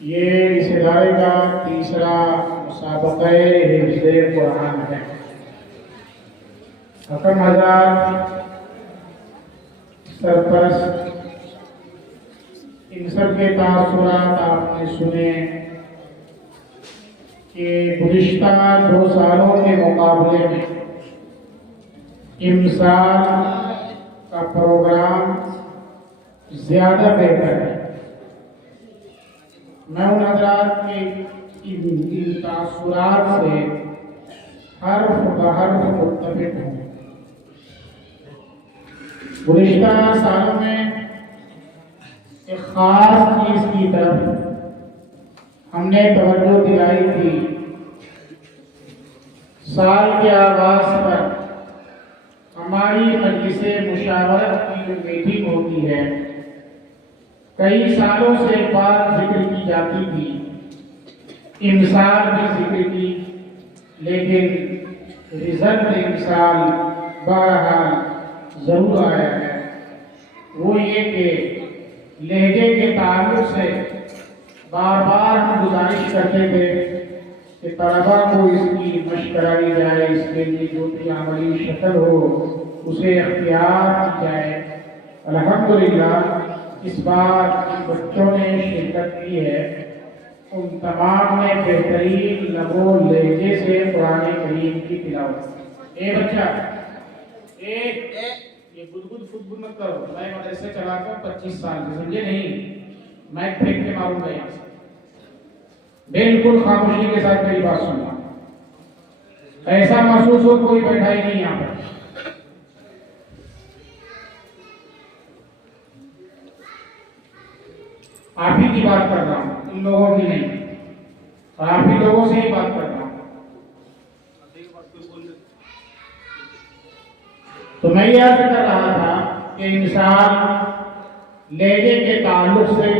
یہ اس ادارے کا تیسرا مسابقہ حفظ قرآن ہے۔ حکم حضرات، سرپرست، ان سب کے تاثرات آپ نے سنے کہ گزشتہ 2 سالوں کے مقابلے میں امسال کا پروگرام زیادہ بہتر ہے۔ میں ان حضرات کے ان تاثرات سے حرف بحرف متفق ہوں۔ گزشتہ سالوں میں ایک خاص چیز کی طرف ہم نے توجہ دلائی تھی۔ سال کے آغاز پر ہماری مجلس مشاورت کی جو میٹنگ ہوتی ہے، کئی سالوں سے ایک بات ذکر کی جاتی تھی، امسال بھی ذکر کی، لیکن رزلٹ امسال بہرحال ضرور آیا ہے۔ وہ یہ کہ لہجے کے تعلق سے بار بار ہم گزارش کرتے تھے کہ طلبا کو اس کی مشق کرائی جائے، اس کے لیے جو بھی عملی شکل ہو اسے اختیار کی جائے۔ الحمدللہ اس بار جن بچوں نے شرکت کی ہے ان تمام نے بہترین لب و لہجے سے قرآن کریم کی تلاوت۔ اے بچہ، یہ گدگد فدگد مت کرو، میں مدرسے چلاتا ہوں 25 سال سے، سمجھے نہیں؟ میں پھینک کے ماروں گا یہاں سے۔ بالکل خاموشی کے ساتھ میری بات سننا، ایسا محسوس ہو کوئی بیٹھا ہی نہیں یہاں پر۔ آپ ہی کی بات کر رہا ہوں، ان لوگوں کی نہیں، اور آپ ہی لوگوں سے ہی بات کر رہا ہوں۔ تو میں یہ عرض کر رہا تھا کہ انسان لہجے کے تعلق سے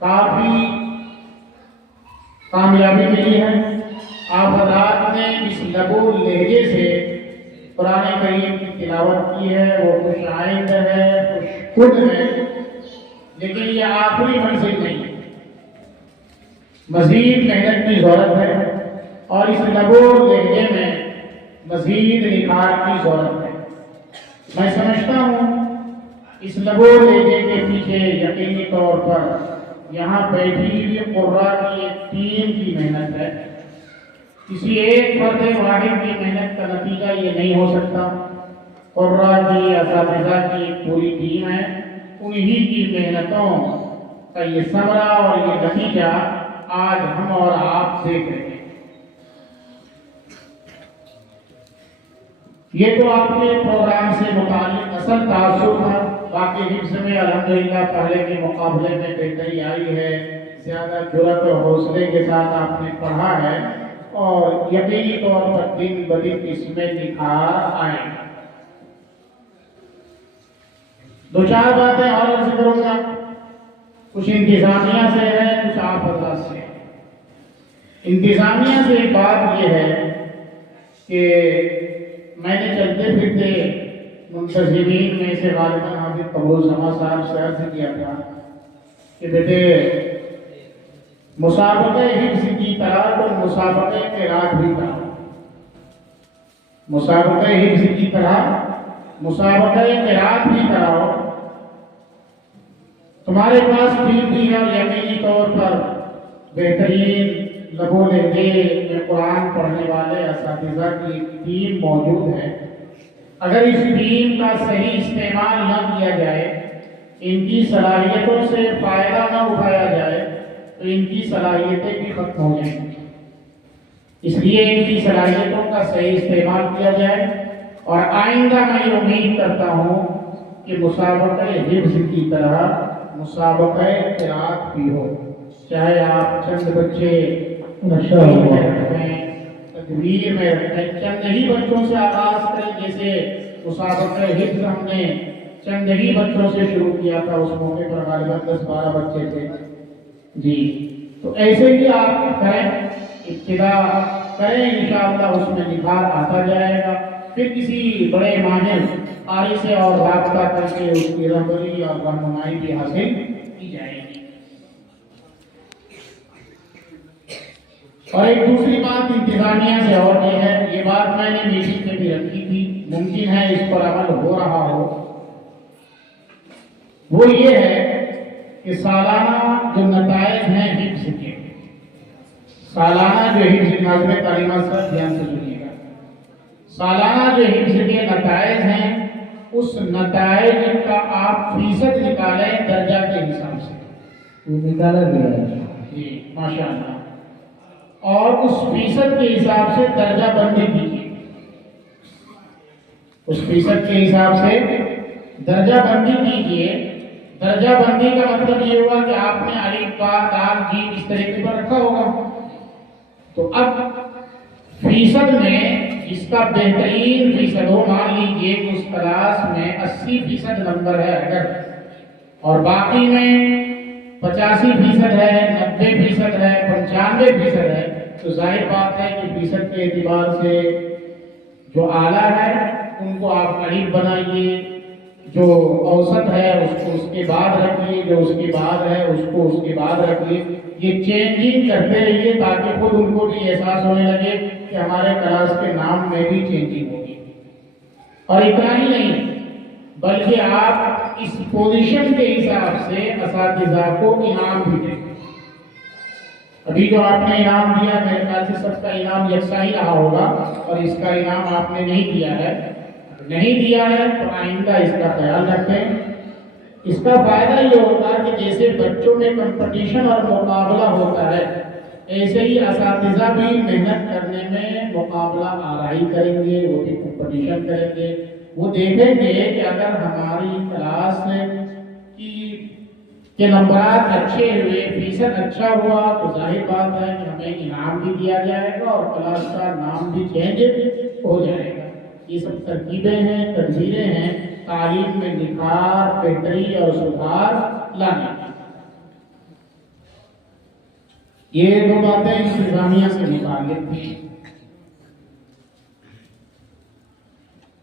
کافی کامیابی ملی ہے۔ آپ حضرات نے اس لب و لہجے سے قرآن کریم کی تلاوت کی ہے، وہ خوش آئند ہے، خوش کن ہے، لیکن یہ آخری منزل نہیں ہے، مزید محنت کی ضرورت ہے، اور اس لب و لہجے میں مزید نکھار کی ضرورت ہے۔ میں سمجھتا ہوں اس لب و لہجے کے پیچھے یقینی طور پر یہاں بیٹھی ہوئی قرآ کی ایک ٹیم کی محنت ہے۔ کسی ایک فرد واحد کی محنت کا نتیجہ یہ نہیں ہو سکتا۔ قرآ کی، اساتذہ کی ایک پوری ٹیم ہے، انہی کی محنتوں کا یہ ثمرہ اور یہ نتیجہ آج ہم اور آپ دیکھ رہے ہیں۔ یہ تو آپ کے پروگرام سے متعلق اصل تاثر تھا۔ باقی حفظ میں الحمدللہ پہلے کے مقابلے میں بہتری آئی ہے، زیادہ جرأت اور حوصلے کے ساتھ آپ نے پڑھا ہے، اور یقینی طور پر دن بدن اس میں نکھار آئے گا۔ 2-4 باتیں اور عرض کروں گا، کچھ انتظامیہ سے ہے، کچھ آپ حضرات سے۔ انتظامیہ سے ایک بات یہ ہے کہ میں نے چلتے پھرتے منتظمین میں سے غالباً حافظ قبول زمان صاحب سے عرض کیا تھا کہ بیٹے مسابقہ حفظ کی طرح تو مسابقہ قرات بھی کراؤ، مسابقہ حفظ کی طرح مسابقہ قرات بھی کراؤ۔ تمہارے پاس ٹیم بھی ہے، اور یقینی طور پر بہترین لب و لہجے میں قرآن پڑھنے والے اساتذہ کی ٹیم موجود ہے۔ اگر اس ٹیم کا صحیح استعمال نہ کیا جائے، ان کی صلاحیتوں سے فائدہ نہ اٹھایا جائے، تو ان کی صلاحیتیں بھی ختم ہو جائیں گی۔ اس لیے ان کی صلاحیتوں کا صحیح استعمال کیا جائے، اور آئندہ میں یہ امید کرتا ہوں کہ مسابقہ حفظ کی طرح مسابقہ قرات بھی ہو، چاہے آپ چند بچے تدبیر میں رکھیں، چند ہی بچوں سے آغاز کریں، جیسے مسابقہ حفظ ہم نے چند ہی بچوں سے شروع کیا تھا، اس موقع پر غالباً 10-12 بچے تھے جی۔ تو ایسے ہی آپ کریں، ابتدا کریں، انشاءاللہ اس میں نکھار آتا جائے گا۔ پھر کسی بڑے ماہر قاری سے اور رابطہ کر کے اس کی رہبری اور رہنمائی بھی حاصل کی جائے گی۔ اور ایک دوسری بات انتظامیہ سے اور یہ بات میں نے میٹنگ میں بھی رکھی تھی، ممکن ہے اس پر عمل ہو رہا ہو، وہ یہ ہے کہ سالانہ جو نتائج ہیں حفظ کے، سالانہ جو حفظ ناظم تعلیمات سب دھیان سے سنیے گا، سالانہ جو حفظ کے نتائج ہیں اس نتائج کا آپ فیصد نکالیں درجہ کے حساب سے، نکالا گیا ہے جی ماشاء اللہ، اور اس فیصد کے حساب سے درجہ بندی کیجیے، اس فیصد کے حساب سے درجہ بندی کیجیے۔ درجہ بندی کا مطلب یہ ہوا کہ آپ نے الف با دال جیم اس طریقے پر رکھا ہوگا، تو اب فیصد میں اس کا بہترین فیصد ہو، مان لیجیے کہ اس کلاس میں 80% نمبر ہے اگر، اور باقی میں 85% ہے، 90% ہے، 95% ہے، تو ظاہر بات ہے کہ فیصد کے اعتبار سے جو اعلیٰ ہے ان کو آپ الف بنائیے، جو اوسط ہے اس کو اس کے بعد رکھیے، جو اس کے بعد ہے اس کو اس کے بعد رکھیے، یہ چینجنگ کرتے رہیے تاکہ خود ان کو بھی احساس ہونے لگے کہ ہمارے کلاس کے نام میں بھی چینجنگ ہوگی۔ اور اتنا ہی نہیں بلکہ آپ اس پوزیشن کے حساب سے اساتذہ کو انعام بھی دیں۔ ابھی جو آپ نے انعام دیا میرے خیال سے سب کا انعام یکساں ہی رہا ہوگا، اور اس کا انعام آپ نے نہیں دیا ہے، نہیں دیا ہے تو آئندہ اس کا خیال رکھیں۔ اس کا فائدہ یہ ہوتا ہے کہ جیسے بچوں میں کمپٹیشن اور مقابلہ ہوتا ہے، ایسے ہی اساتذہ بھی محنت کرنے میں مقابلہ آرائی کریں گے، وہ بھی کمپٹیشن کریں گے، وہ دیکھیں گے کہ اگر ہماری کلاس کے نمبرات اچھے ہوئے، فیصد اچھا ہوا، تو ظاہر بات ہے کہ ہمیں انعام بھی دیا جائے گا اور کلاس کا نام بھی چینج ہو جائے گا۔ یہ سب ترکیبیں ہیں، تدبیریں ہیں تعلیم میں نکھار، بہتری اور سدھار لانے کی۔ یہ دو باتیں انتظامیہ سے متعلق تھیں۔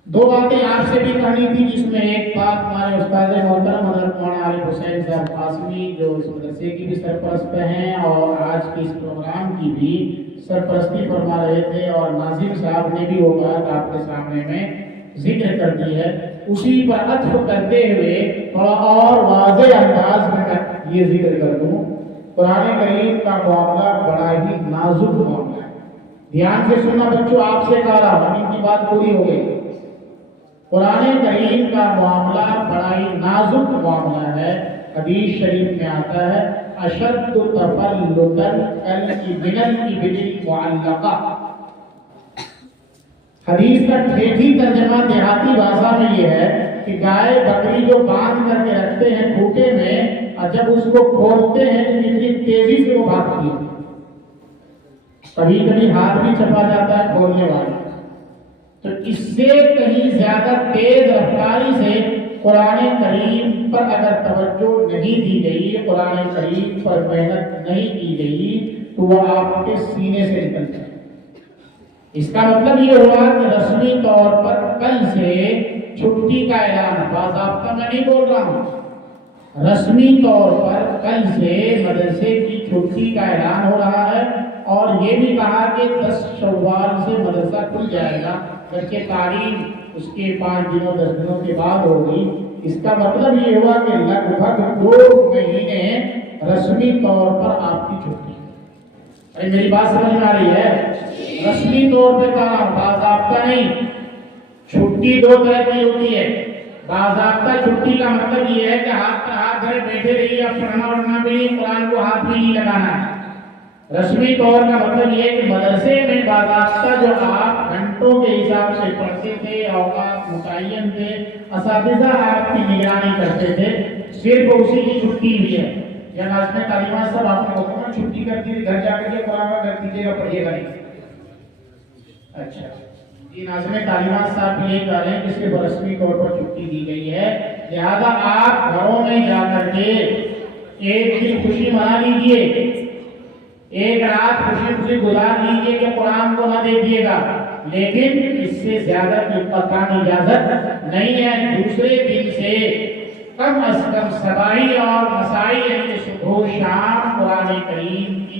دو باتیں آپ سے بھی کہنی تھی، جس میں ایک بات ہمارے استاد محترم حضرت مولانا عارف حسین صاحب قاسمی جو اس مدرسے کی بھی سرپرست ہیں اور آج کے اس پروگرام کی بھی سرپرستی فرما رہے تھے، اور ناظم صاحب نے بھی وہ بات آپ کے سامنے میں ذکر کر دی ہے، اسی پر عطف کرتے ہوئے تھوڑا اور واضح انداز میں یہ ذکر کر دوں۔ قرآن کریم کا معاملہ بڑا ہی نازک معاملہ ہے، دھیان سے سننا بچوں، آپ سے کہہ رہا ہوں، ان کی بات پوری ہو گئی۔ قرآن کریم کا معاملہ بڑا ہی نازک معاملہ ہے، حدیث شریف میں آتا ہے اشد تفلتا کالابل المعلقہ، حدیث کا ٹھیٹھی ترجمہ دیہاتی بھاشا میں یہ ہے کہ گائے بکری جو باندھ کر کے رکھتے ہیں کھوٹے میں، اور جب اس کو کھولتے ہیں تو کتنی تیزی سے وہ بھاگتی ہے، کبھی کبھی ہاتھ بھی چپا جاتا ہے کھولنے والا، تو اس سے کہیں زیادہ تیز رفتاری سے قرآن کریم پر اگر توجہ نہیں دی گئی، قرآن کریم پر محنت نہیں کی گئی، تو وہ آپ کے سینے سے نکل جائے۔ اس کا مطلب یہ ہوا کہ رسمی طور پر کل سے چھٹی کا اعلان، باضابطہ میں نہیں بول رہا ہوں، رسمی طور پر کل سے مدرسے کی چھٹی کا اعلان ہو رہا ہے، اور یہ بھی کہا کہ 10 شوال سے مدرسہ کھل جائے گا، بلکہ تعلیم اس کے 5 دنوں 10 دنوں کے بعد ہوگی۔ اس کا مطلب یہ ہوا کہ لگ بھگ 2 مہینے رسمی طور پر آپ کی چھٹی۔ ارے میری بات سمجھ میں آ رہی ہے؟ رسمی طور پہ کہا، باضابطہ نہیں۔ چھٹی 2 طرح کی ہوتی ہے، باضابطہ چھٹی کا مطلب یہ ہے کہ ہاتھ پر ہاتھ دھرے بیٹھے رہیے، اب پڑھنا اڑنا بھی نہیں، قرآن کو ہاتھ بھی نہیں لگانا ہے۔ رسمی طور کا مطلب یہ ہے کہ مدرسے میں باضابطہ جو آپ گھنٹوں کے حساب سے پڑھتے تھے، اوقات متعین تھے، اساتذہ آپ کی نگرانی کرتے تھے، صرف اسی کی چھٹی ہوئی ہے۔ یا ناظم تعلیمات صاحب آپ نے حکومت چھٹی کر دی، گھر جا کر کے قرآن کا گھر کیجیے گا، پڑھیے گا نہیں؟ اچھا، یہ ناظم تعلیمات صاحب بھی یہ کہہ رہے ہیں کہ صرف رسمی طور پر چھٹی دی گئی ہے، لہذا آپ گھروں میں جا کر کے ایک دن خوشی منا لیجیے، ایک رات خوشی گزار لیجیے کہ قرآن کو نہ دیکھیے گا، لیکن اس سے زیادہ کی قطعاً اجازت نہیں ہے۔ دوسرے دن سے کم از کم صباحی اور مسائی، یعنی صبح و شام قرآن کریم کی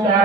4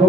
2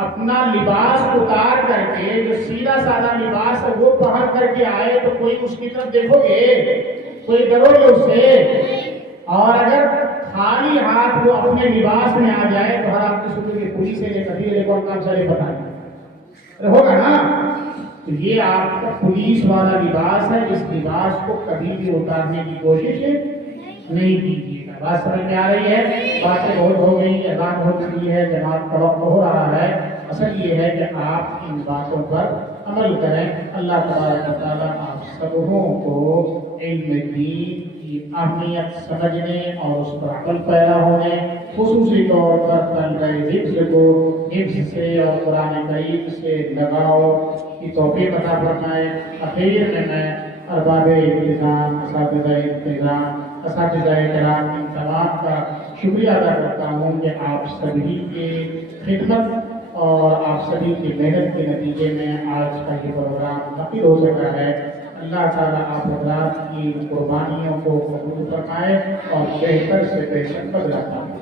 اپنا لباس اتار کر کے جو سیدھا سادہ لباس ہے وہ پہن کر کے آئے تو کوئی اس کی طرف دیکھو گے؟ کوئی ڈرو گے اس سے؟ اور اگر خالی ہاتھ وہ اپنے لباس میں آ جائے تو ہر آپ کی سکول کی پولیس ہے کبھی کون کام چلے بتائیں ہوگا نا؟ تو یہ آپ کا پولیس والا لباس ہے، اس لباس کو کبھی بھی اتارنے کی کوشش نہیں کیجیے گا۔ بات سمجھ میں آ رہی ہے؟ باتیں بہت ہو گئی، اذان ہو چکی ہے، جماعت کا وقت ہو رہا ہے۔ اصل یہ ہے کہ آپ ان باتوں پر عمل کریں۔ اللہ تبارک و تعالیٰ آپ سبوں کو علم دین کی اہمیت سمجھنے اور اس پر عمل پیدا ہونے، خصوصی طور پر طلبہ حفظ کو حفظ سے اور قرآن کریم سے لگاؤ کی توفیق عطا فرمائے۔ اخیر میں ارباب انتظام، اساتذہ کرام ان تمام کا شکریہ ادا کرتا ہوں کہ آپ سبھی کے خدمت اور آپ سبھی کی محنت کے نتیجے میں آج کا یہ پروگرام منعقد ہو سکا ہے۔ اللہ تعالیٰ آپ حضرات کی قربانیوں کو قبول فرمائے اور بہتر سے بہتر بدلہ فرمائے۔